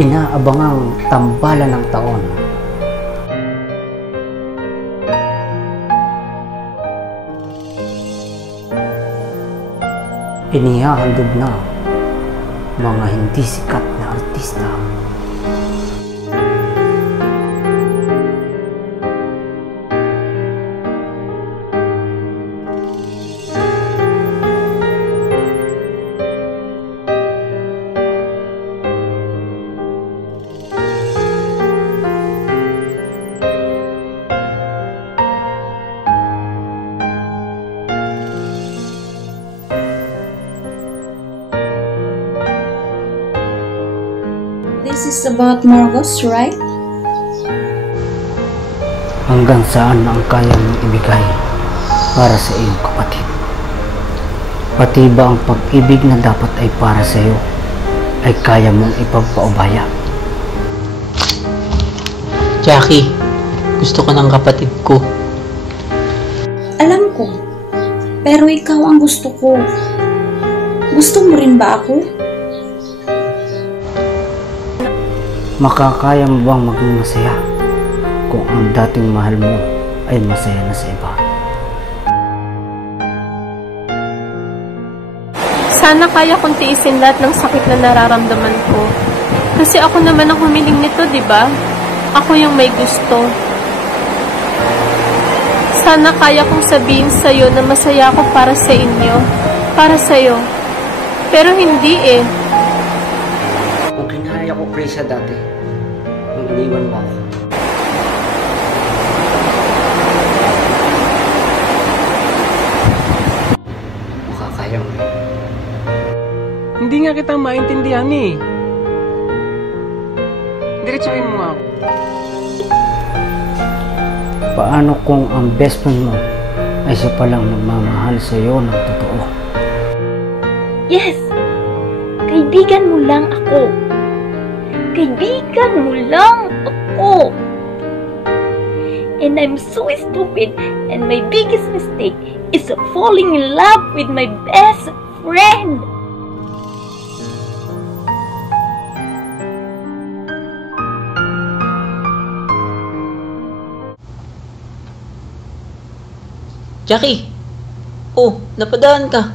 Inaabangang tambalan ng taon. Inihahandog na mga hindi sikat na artista. This is about Margos, right? Hanggang saan ang kaya mong ibigay para sa iyong kapatid? Pati ba ang pag-ibig na dapat ay para sa iyo ay kaya mong ipagpaubaya? Jackie, gusto ka ng kapatid ko. Alam ko, pero ikaw ang gusto ko. Gusto mo rin ba ako? Makakaya mo bang maging masaya kung ang dating mahal mo ay masaya na sa iba? Sana kaya kong tiisin lahat ng sakit na nararamdaman ko. Kasi ako naman ang humiling nito, di ba? Ako yung may gusto. Sana kaya kong sabihin sa'yo na masaya ako para sa inyo. Para sa'yo. Pero hindi eh. Kung kinaya ko Krisa dati, nung iniwan mo ako. Makakaya mo eh. Hindi nga kita maintindihan eh. Diretsuhin mo ako. Paano kung ang best friend mo ay siya palang nagmamahal sa iyo ng totoo? Yes! Kaibigan mo lang ako. Kaibigan mo lang ako. And I'm so stupid, and my biggest mistake is falling in love with my best friend. Jackie! Oh, napadaan ka.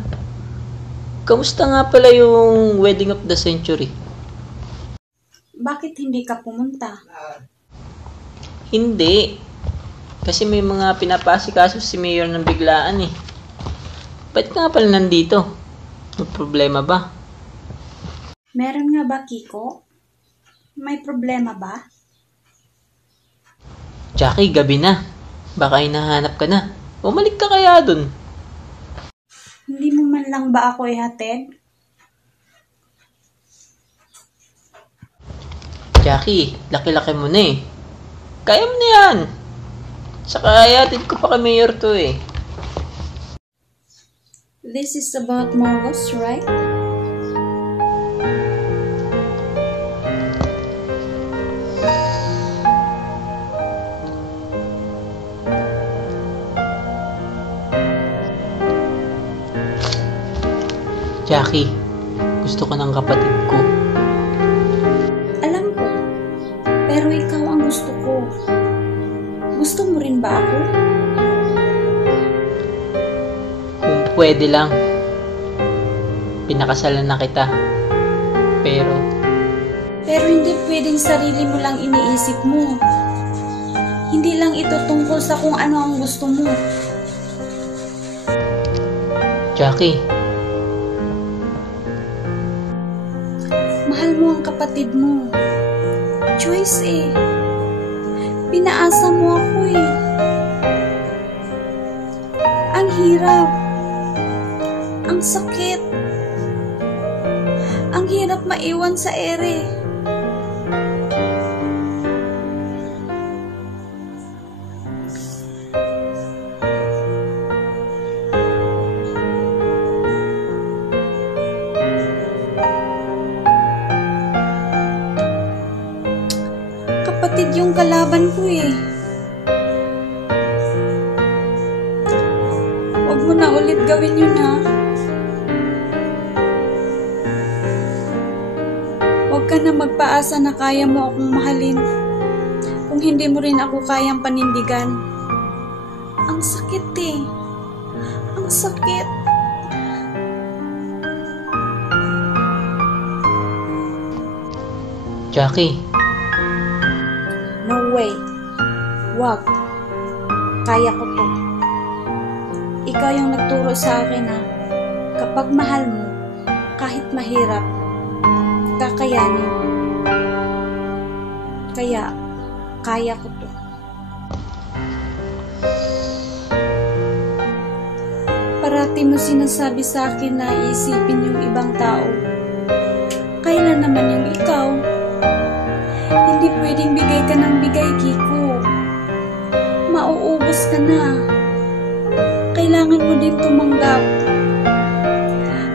Kamusta nga pala yung wedding of the century? Bakit hindi ka pumunta? Hindi. Kasi may mga pinapasikaso si Mayor ng biglaan eh. Ba't ka nga pala nandito? May problema ba? Meron nga ba, Kiko? May problema ba? Jackie, gabi na. Baka hinahanap ka na. Umalik ka kaya dun. Hindi mo man lang ba ako ihatid? Jackie, laki-laki mo na eh. Kaya mo na yan. Saka hayatid ko pa kay Mayor to eh. This is about Margos, right? Jackie, gusto ko ng kapatid ko. Alam ko, pero ikaw ang gusto ko. Gusto mo rin ba ako? Kung pwede lang, pinakasalan na kita. Pero hindi pwedeng sarili mo lang iniisip mo. Hindi lang ito tungkol sa kung ano ang gusto mo. Jackie, Mahal mo ang kapatid mo. Choice eh. Pinaasa mo ako eh. Ang hirap. Ang sakit. Ang hirap maiwan sa ere. Kapatid yung kalaban ko eh. Huwag mo na ulit gawin yun ha. Huwag ka na magpaasa na kaya mo akong mahalin kung hindi mo rin ako kayang panindigan. Ang sakit eh. Ang sakit. Jackie, No way. Wag. Kaya ko to. Ikaw yung nagturo sa akin na kapag mahal mo, kahit mahirap, kakayanin. Kaya, kaya ko to. Parati mo sinasabi sa akin na iisipin yung ibang tao. Kailan naman yung ikaw? Hindi pwedeng bigay ka ng bigay, Kiko. Mauubos ka na. Kailangan mo din tumanggap.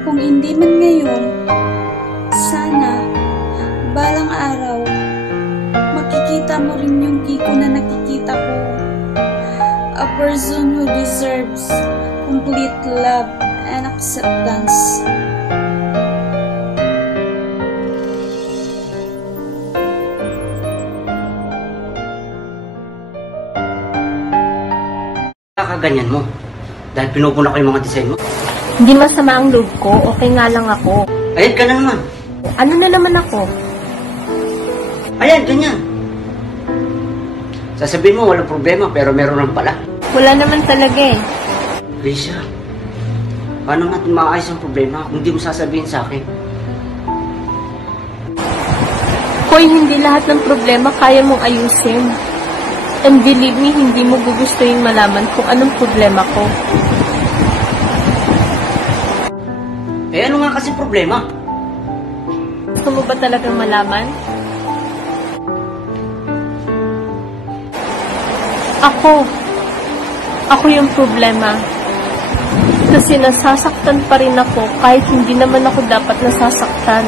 Kung hindi man ngayon, sana, balang araw, makikita mo rin yung Kiko na nakikita ko. A person who deserves complete love and acceptance. Kakaganyan mo. Dahil pinupuna ko yung mga design mo. Hindi masama ang loob ko, okay nga lang ako. Ayan ka na naman. Ano na naman ako? Ayan, ganyan. Sasabihin mo walang problema pero meron lang pala. Wala naman talaga eh. Risha, paano natin maayos ang problema kung di mo sasabihin sa akin? Koy, hindi lahat ng problema kaya mong ayusin. And believe me, hindi mo gugustuhin malaman kung anong problema ko. Eh ano nga kasi problema? Gusto mo ba talagang malaman? Ako yung problema. Kasi nasasaktan pa rin ako kahit hindi naman ako dapat nasasaktan.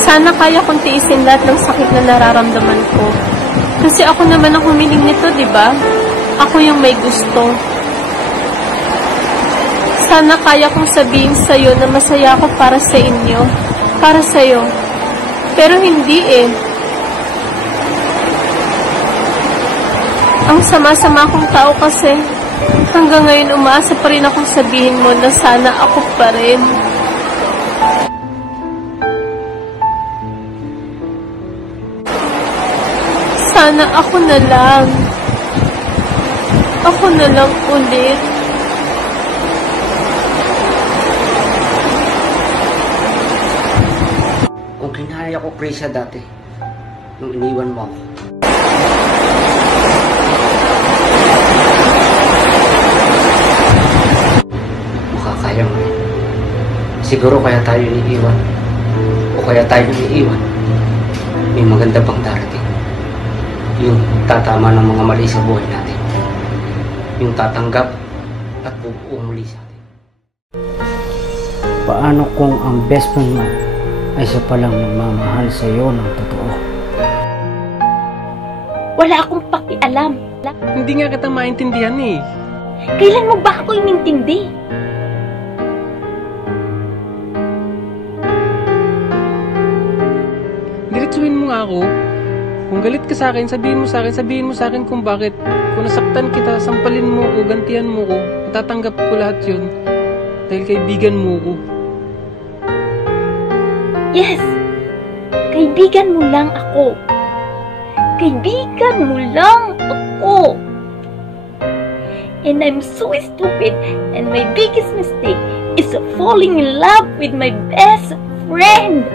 Sana kaya kong tiisin lahat ng sakit na nararamdaman ko. Kasi ako naman ang humiling nito, di ba? Ako yung may gusto. Sana kaya kong sabihin sa'yo na masaya ako para sa inyo. Para sa'yo. Pero hindi eh. Ang sama-sama kong tao kasi hanggang ngayon umaasa pa rin akong sabihin mo na sana ako pa rin. Sana ako na lang. Ako na lang ulit. Kung kinaya ko Krisha dati, nung iniwan mo ako. Makakaya mo rin. Siguro kaya tayo iniiwan. O kaya tayo iniiwan. May maganda pang darating. Yung tatama ng mga mali sa buhay natin. Yung tatanggap at bubuo muli sa atin. Paano kung ang best friend mo ay siya palang nagmamahal sa iyo ng totoo? Wala akong pakialam. Hindi nga kita maintindihan eh. Kailan mo ba ako inintindi? Diretsuhin mo nga ako. Kung galit ka sa akin, sabihin mo sa akin kung bakit. Kung nasaktan kita, sampalin mo ko, gantihan mo ko. Matatanggap ko lahat yun. Dahil kaibigan mo ko. Yes! Kaibigan mo lang ako. Kaibigan mo lang ako. And I'm so stupid, and my biggest mistake is falling in love with my best friend.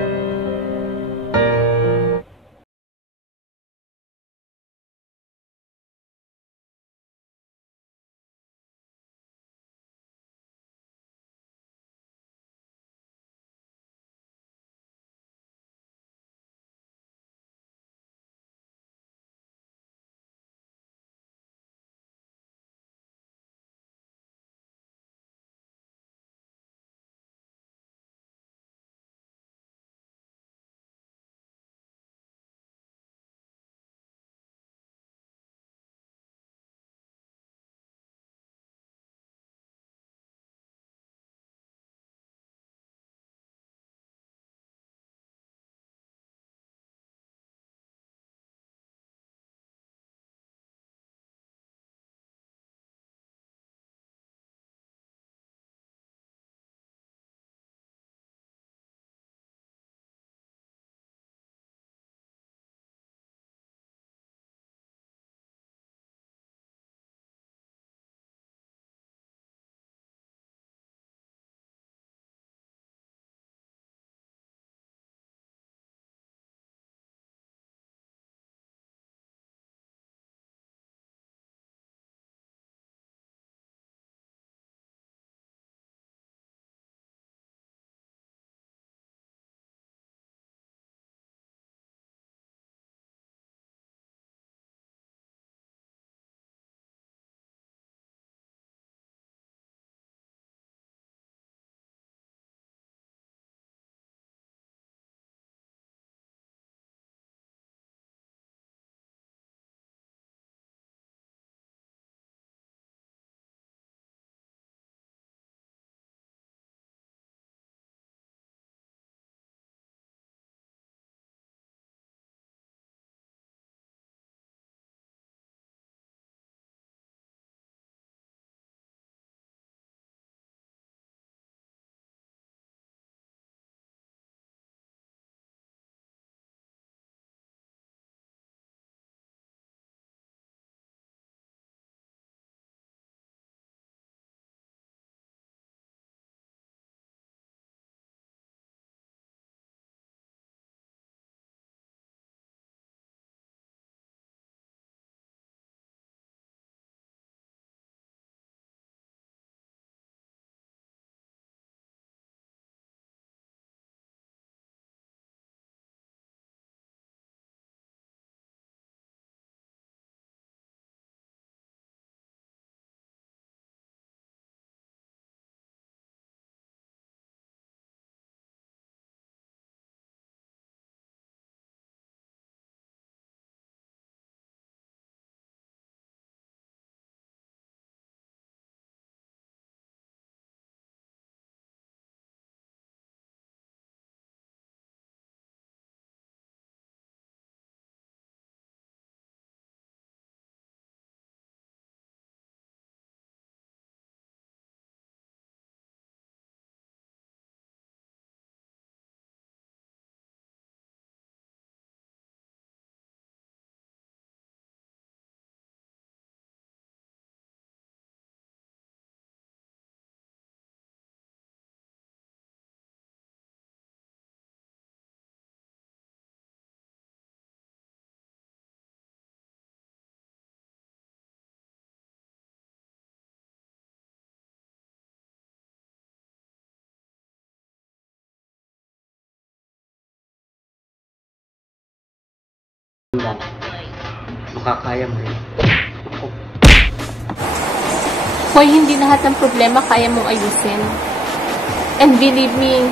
lang, makakaya mo rin. Ako, Hoy, hindi lahat ng problema kaya mong ayusin. And believe me,